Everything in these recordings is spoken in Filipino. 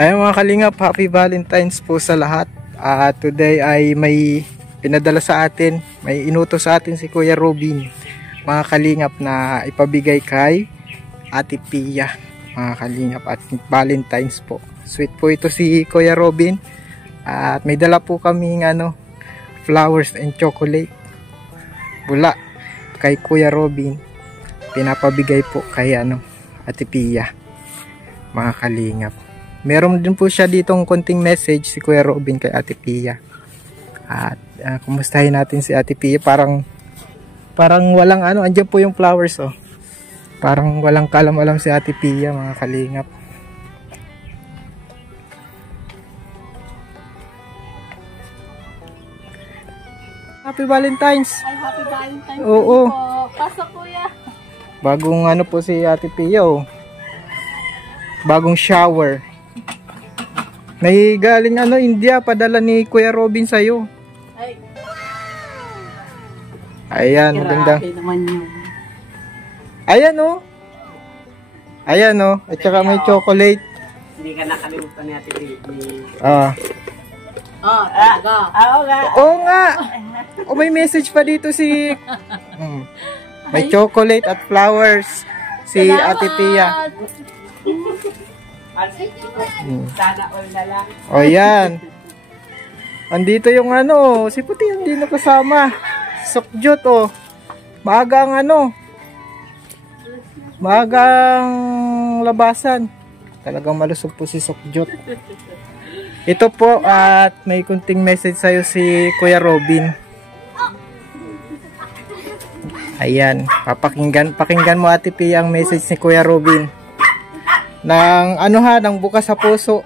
Ayun mga kalingap, happy Valentine's po sa lahat. Today ay may pinadala sa atin, may inutos sa atin si Kuya Robin, mga kalingap, na ipabigay kay Ate Pia, mga kalingap, at Valentine's po. Sweet po ito si Kuya Robin. At may dala po kaming flowers and chocolate. Bula kay Kuya Robin. Pinapabigay po kay Ate Pia, mga kalingap. Meron din po siya ditong konting message si Kuya Robin kay Ate Pia. At kumustahin natin si Ate Pia. Parang walang andyan po yung flowers, oh. Parang walang kalam-alam si Ate Pia, mga kalingap. Happy Valentine's. Ay, happy Valentine's. Oo. Pasok, Kuya. Bagong po si Ate Pia, oh. Bagong shower. May galing India, padala ni Kuya Robin sa'yo. Ay. Ayan, maganda. Naman yun. Ayan, oh. Ayan, oh. At saka may chocolate. Hindi ka nakalimutan ni Ate Baby. Talaga. Oo nga. Oo nga. O, may message pa dito si... May chocolate at flowers si Ate Pia. Sana all na lang. O, yan. Andito yung si Puti, hindi na kasama. Sokjot, oh. Maagang maagang labasan. Talagang malusog po si Sokjot. Ito po, at may kunting message sa'yo si Kuya Robin. Ayan, pakinggan mo Ate Pia ang message ni Kuya Robin. Ng bukas sa puso.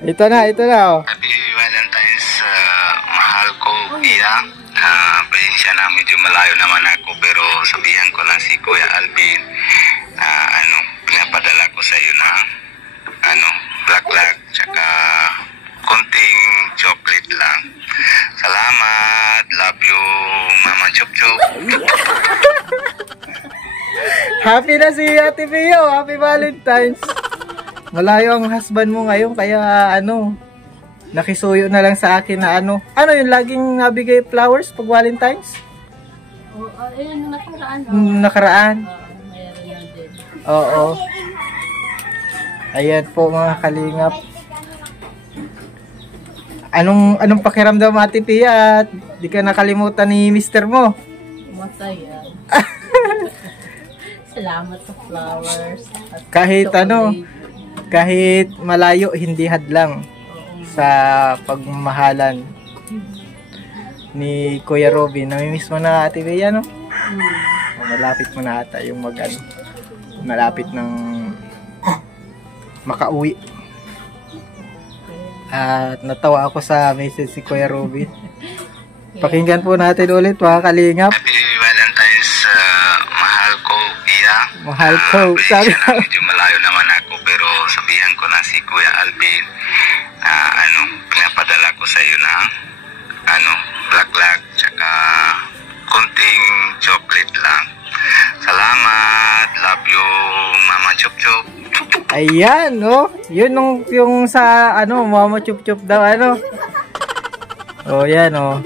Ito na, oh. Happy Valentine's, mahal ko, Pia. Pasensya na, medyo malayo naman ako, pero sabihan ko lang si Kuya Alvin na pinapadala ko sa iyo na black, tsaka konting chocolate lang. Salamat, love you, Mama Chup Chup. Happy na si Ate Pia, happy Valentine's. Malayo ang husband mo ngayon, kaya nakisuyo na lang sa akin na yung laging nabigay flowers pag Valentine's? Ayun, nakaraan. Nakaraan? Mayroon na din. Oo. Ayan po mga kalingap. Anong pakiramdam, Ate Pia, at di ka nakalimutan ni Mister mo? Masaya. Salamat sa flowers. Kahit kahit malayo, hindi hadlang sa pagmamahalan ni Kuya Robin. Namimiss mo na, Ate Pia, no? Malapit mo na ata yung malapit ng makauwi. At natawa ako sa message si Kuya Robin. Pakinggan po natin ulit, mga kalingap. Happy Valentine's, mahal ko, Pia. Mahal ko. Sabi na, medyo malayo naman ako, pero sabihan ko na si Kuya Alvin na pinapadala ko sa iyo na black, tsaka konting chocolate lang. Salamat, love you, Mama Chup Chup. Ayan, oh. Yun yung sa Mama Chup Chup daw, Oh, yan, oh.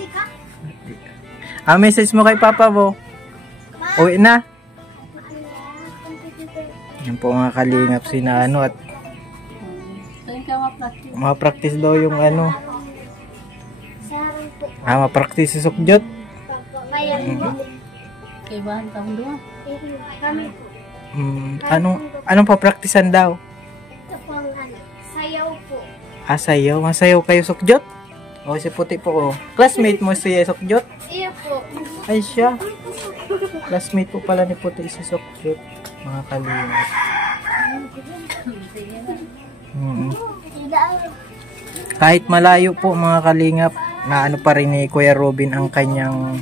Message mo kay Papa mo. Uwi na. Yan po mga kalingap, sina at Saan ka ma-practice? ma-practice daw yung ma-practice si Sokjot. Kay Bantang doon. Anong pa-practicean daw? Ito po sayaw po. Sayaw. Masayaw kayo, Sokjot? O, si Puti po, oh. Classmate mo si Sokjot? Iya po. Ay, siya. Classmate po pala ni Puti si Sokjot, mga kalingap. Kahit malayo po, mga kalingap, na pa rin ni Kuya Robin ang kanyang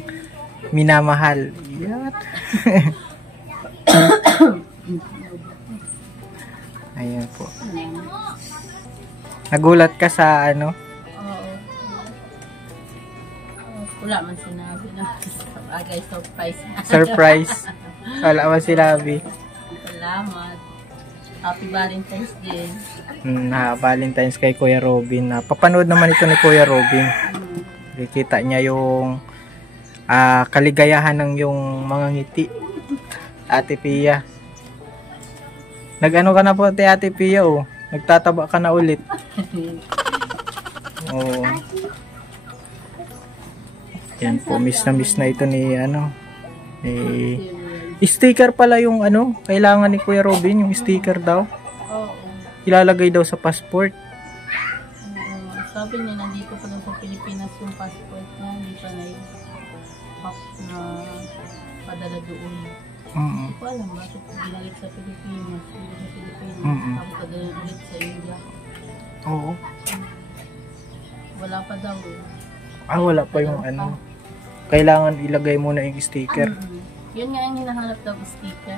minamahal. Yan. Ayan po. Nagulat ka sa Oo. Wala man sinabi na. Bagay, surprise. surprise? Wala man sinabi. Salamat. Happy Valentine's Day. Valentine's kay Kuya Robin. Papanood naman ito ni Kuya Robin. Kikita niya yung kaligayahan ng yung mga ngiti. Ate Pia. Nag-ano ka na po Ate Pia oh. Nagtataba ka na ulit. Oh. Yan po, miss na ito ni ano. Sticker pala yung ano, kailangan ni Kuya Robin, yung sticker daw. Oo. Ilalagay daw sa passport. Sabi niya, nandito pa lang sa Pilipinas yung passport niya. Hindi pa na padala doon. Hindi ko alam bakit ginalik sa Pilipinas. Tapos padala ulit sa India. Oo. Wala pa daw. Wala pa yung ano. Kailangan ilagay muna yung sticker. Yun nga yung hinahanap daw, sticker.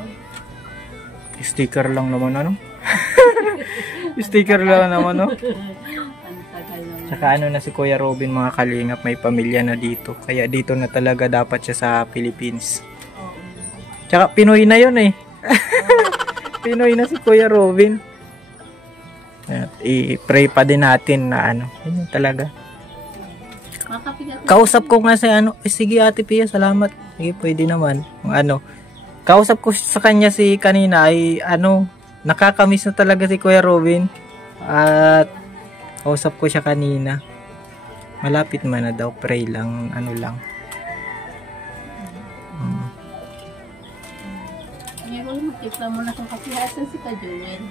Sticker lang naman ano? Sticker lang naman no? Tsaka ano na si Kuya Robin mga kalingap, may pamilya na dito. Kaya dito na talaga dapat siya sa Philippines. Tsaka Pinoy na yun eh. Pinoy na si Kuya Robin. At i-pray pa din natin na ano. Yun talaga. Kausap ko nga sa ano, sige Ate Pia, salamat. Sige, pwede naman. Ano, kausap ko sa kanya si kanina ay ano, nakakamiss na talaga si Kuya Robin. At kausap ko siya kanina. Malapit man na daw, pray lang, ano lang. Ngayon, magtipla mo na kung kapihasan si Kajoel.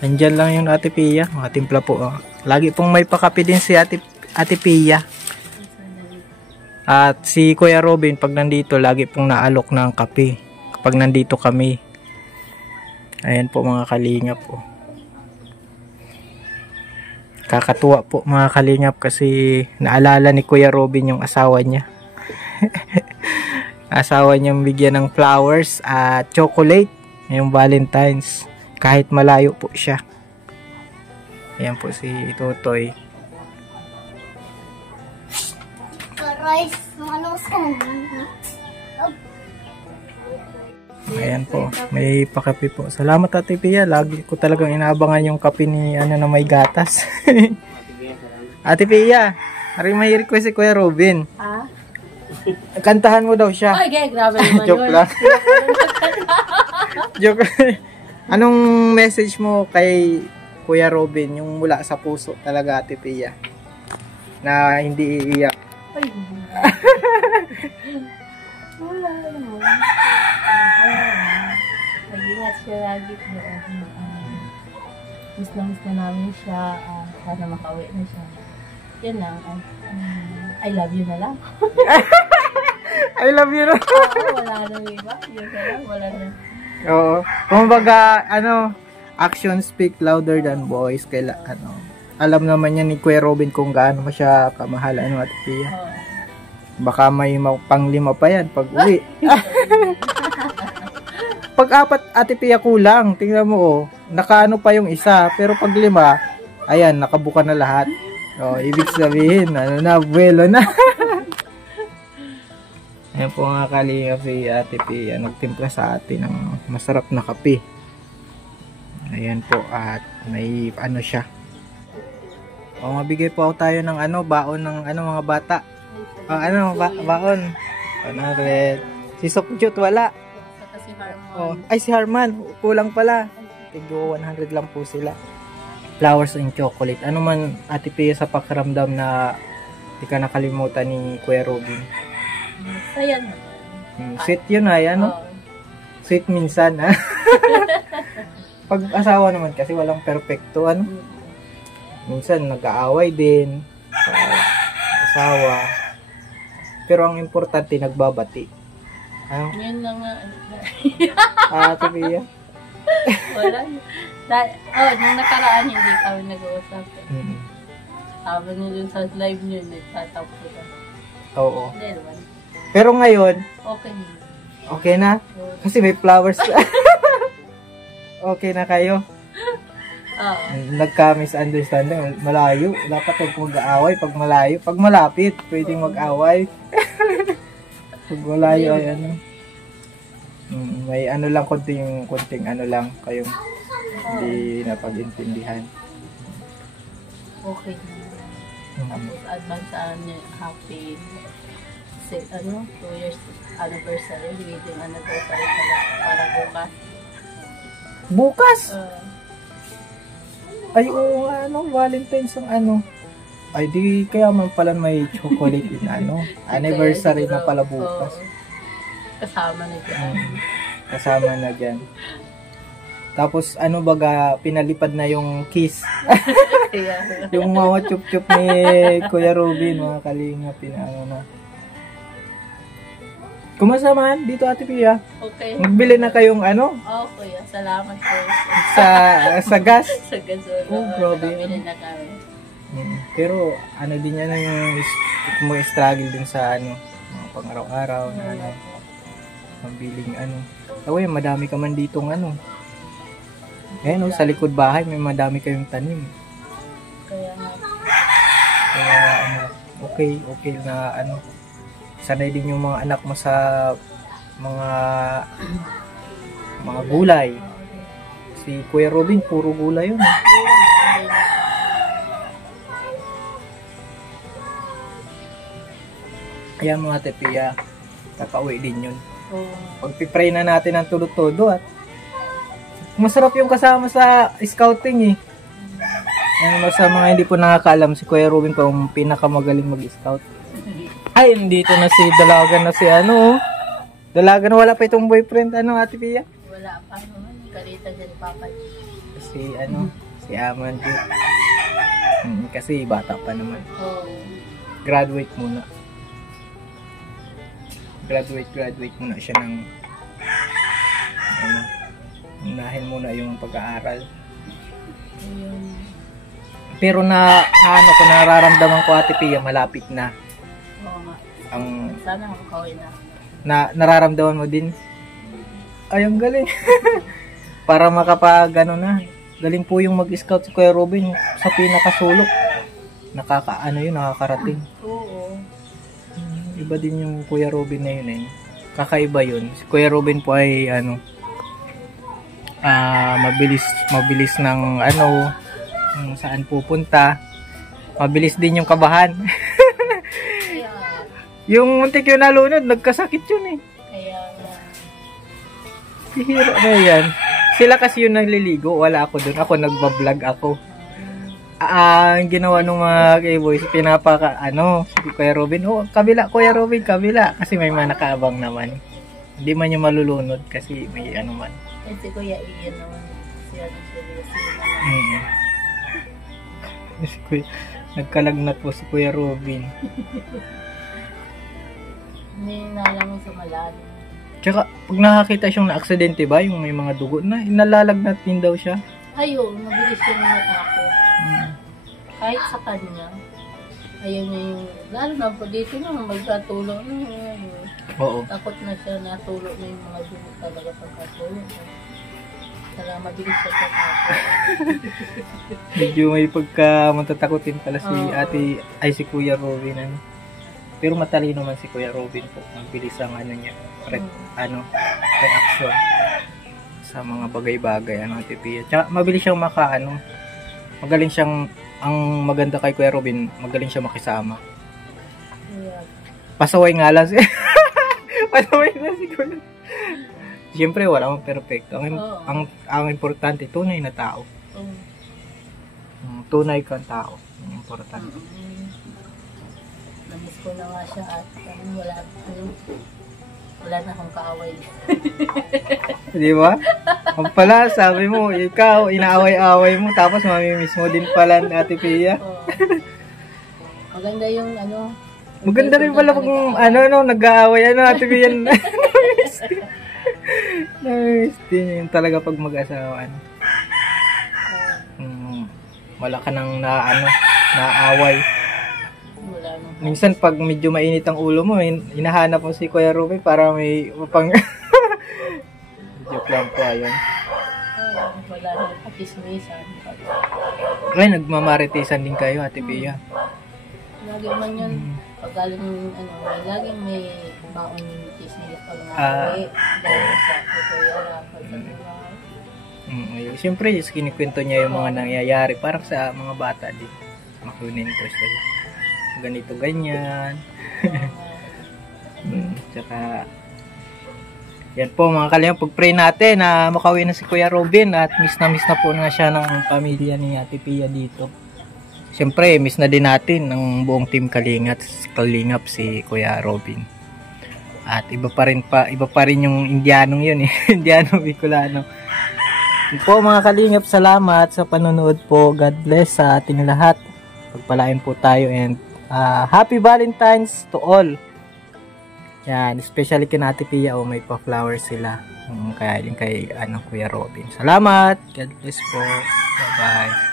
Andyan lang yung Ate Pia, matimpla po. Lagi pong may pakape din si Ate Pia. At si Kuya Robin, pag nandito, lagi pong naalok ng kape. Kapag nandito kami. Ayan po mga kalingap po. Kakatuwa po mga kalingap kasi naalala ni Kuya Robin yung asawa niya. Asawa niyang bigyan ng flowers at chocolate. Yung Valentine's. Kahit malayo po siya. Ayan po si Totoy. Ayan po, may pakape po. Salamat Ate Pia, lagi ko talagang inaabangan yung kape ni ano na may gatas. Ate Pia, may request si Kuya Robin. Kantahan mo daw siya. Okay, grabe naman Joke lang. Joke. Anong message mo kay Kuya Robin, yung mula sa puso talaga Ate Pia, na hindi iiyak? Wala naman. Nag-ingat siya lagi. Miss na namin siya. Sana makauwi na siya. Yan lang. I love you na lang. I love you na. Wala na iba. Yun na lang. Wala na. Oo. Kumbaga, ano, action speak louder than voice. Ano, alam naman niya ni Kuya Robin kung gaano mo siya kamahal. Ano, Ate Pia? Baka may panglima pa yan pag uwi. Pag apat Ate Pia kulang, tingnan mo oh, nakaano pa yung isa, pero pag lima, ayan, nakabuka na lahat. Oh, ibig sabihin, ano na, buwelo na. Ayan po nga kalingap si Ate Pia, nagtimpla sa atin ng masarap na kape. Ayan po, at may ano siya. O, mabigay po tayo ng ano, baon ng ano mga bata. Baon. 100. Si Sokjut wala. Si Harmon. Oh, ay si Harman, kulang pala. Tigo 100 lang po sila. Flowers and chocolate. Ano man Ate Pia sa pakiramdam na di ka nakalimutan ni Kuya Robin? Ayan. Sweet yun ay ano? Sweet minsan ha. Pag asawa naman kasi walang perfecto ano. Minsan nag-aaway din sa asawa. Pero ang importante nagbabati. Ano? Yun lang nga. Ate Pia. Wala. Nung nakaraan hindi kami nag-uusap. Sabi nyo dun sa live nyo, nagtatap ko ka. Oo. Hindi naman. Pero ngayon, Okay. okay na? Kasi may flowers. Okay na kayo? Oo. Nagka-misunderstanding. Malayo. Dapat huwag mag-aaway pag malayo. Pag malapit, pwedeng mag-aaway. Pag malayo ay ano. May ano lang, konting ano lang kayong Hindi napag-intindihan. Okay na. Tapos advance niya happy 2 years anniversary, wedding anniversary para bukas. Bukas? Ay, oo nga, Valentine's ang Ay, di kaya man pala may chocolate in anniversary na pala bukas. Kasama na dyan. Kasama na dyan. Tapos, baga, pinalipad na yung kiss. Yung mga chup-chup ni Kuya Robin, mga kalinga, na. Kumusta man dito, Ate Pia? Okay. Magbili na kayong Kuya. Salamat po. Sa gas? Sa gasol. Oh, grabe. Nabili na kami. Pero, din yan yung struggle din sa mga pang-araw-araw na mabiling Yung madami ka man ditong sa likod bahay, may madami kayong tanim. Kaya nga. Kaya, okay na sanay din yung mga anak mo sa mga gulay. Si Kuya Robin, puro gulay yun. Kaya mga Tepiya, kakauwi din yun. Pag-pray na natin ang tulo-todo at masarap yung kasama sa scouting eh. Yan sa mga hindi po nakakaalam, si Kuya Robin po ang pinakamagaling mag-scout. Ay, dito na si Dalagan na si Dalagan, wala pa itong boyfriend, Ate Pia? Wala pa naman, kalita dyan Papa. Si Aman din. Kasi bata pa naman. Graduate muna siya ng unahin muna yung pag-aaral. Pero nararamdaman ko, Ate Pia, malapit na. Sana makauwi na. Nararamdaman mo din? Ay, ang galing. Para na. Galing po yung mag-scout si Kuya Robin sa pinakasulok. Nakakarating. Oo. Iba din yung Kuya Robin na yun Kakaiba yun. Si Kuya Robin po ay mabilis ng saan pupunta. Mabilis din yung kabahan. Yung muntik yung nalunod, nagkasakit yun Kaya hihira na yan. Sila kasi yung nagliligo, wala ako dun. Ako nagbablog ako. Ang ginawa ng mga K-boys, si Kuya Robin, kabila, Kuya Robin, kabila. Kasi may mga nakaabang naman. Hindi man yung malulunod kasi may man. Si Kuya Ian naman, nagkalagnat po si Kuya Robin. Hindi nalang sa malalim. Tsaka, pag nakakita siyang na-aksidente ba, yung may mga dugo na, nalalagnat din daw siya. Ayun, mabilis yung matakot. Kahit sa kanya, ayaw niya lalo na po dito na, magkatulong. Oo. Takot na siya, natulog na yung mga dugo talaga pagkatulong. Kaya mabilis siya takot. Medyo may matatakotin pala si si Kuya Robin. Pero matalino man si Kuya Robin po. Mabilis ang reaction sa mga bagay-bagay, Ate Pia. Tsaka mabilis siyang magaling siyang, ang maganda kay Kuya Robin, magaling siyang makisama. Yeah. Pasaway nga lang pasaway na si Kuya. Siyempre, wala mong perfecto. Ang importante, tunay na tao. Tunay kang tao. Ang importante. Namiss ko na nga siya at wala na akong kaaway. Di ba? Kung pala, sabi mo, ikaw, inaaway-away mo, tapos mamimiss mo din pala, Ate Pia. Maganda yung maganda rin pala pag nag-aaway, Ate Pia. Nice din yun talaga pag mag-asawa. Wala ka nang naaway. Minsan pag medyo mainit ang ulo mo, hinahanap mo si Kuya Ruby para may upang joke lang po, ayun. Wala na patismisan. Ay, nagmamaritisan din kayo, Ate Pia. Lagi man yun, pag galing laging may baon yung chismis pag nga dahil sa Kuya Rafa. Siyempre, kinikwento niya yung mga nangyayari parang sa mga bata din. Makunin ko sila. Ganito, ganyan. Tsaka, yan po mga kalingap, pag-pray natin na makauwi na si Kuya Robin at miss na po nga siya ng pamilya ni Ate Pia dito. Siyempre, miss na din natin ng buong team Kalingap si Kuya Robin. At iba pa rin yung Indianong yun eh. Indiano Bicolano. Yun po mga Kalingap, salamat sa panonood po. God bless sa ating lahat. Pagpalain po tayo and Happy Valentine's to all. Yan, especially kay Ate Pia, may pa-flowers sila. Kaya din kay Kuya Robin. Salamat. God bless po. Bye-bye.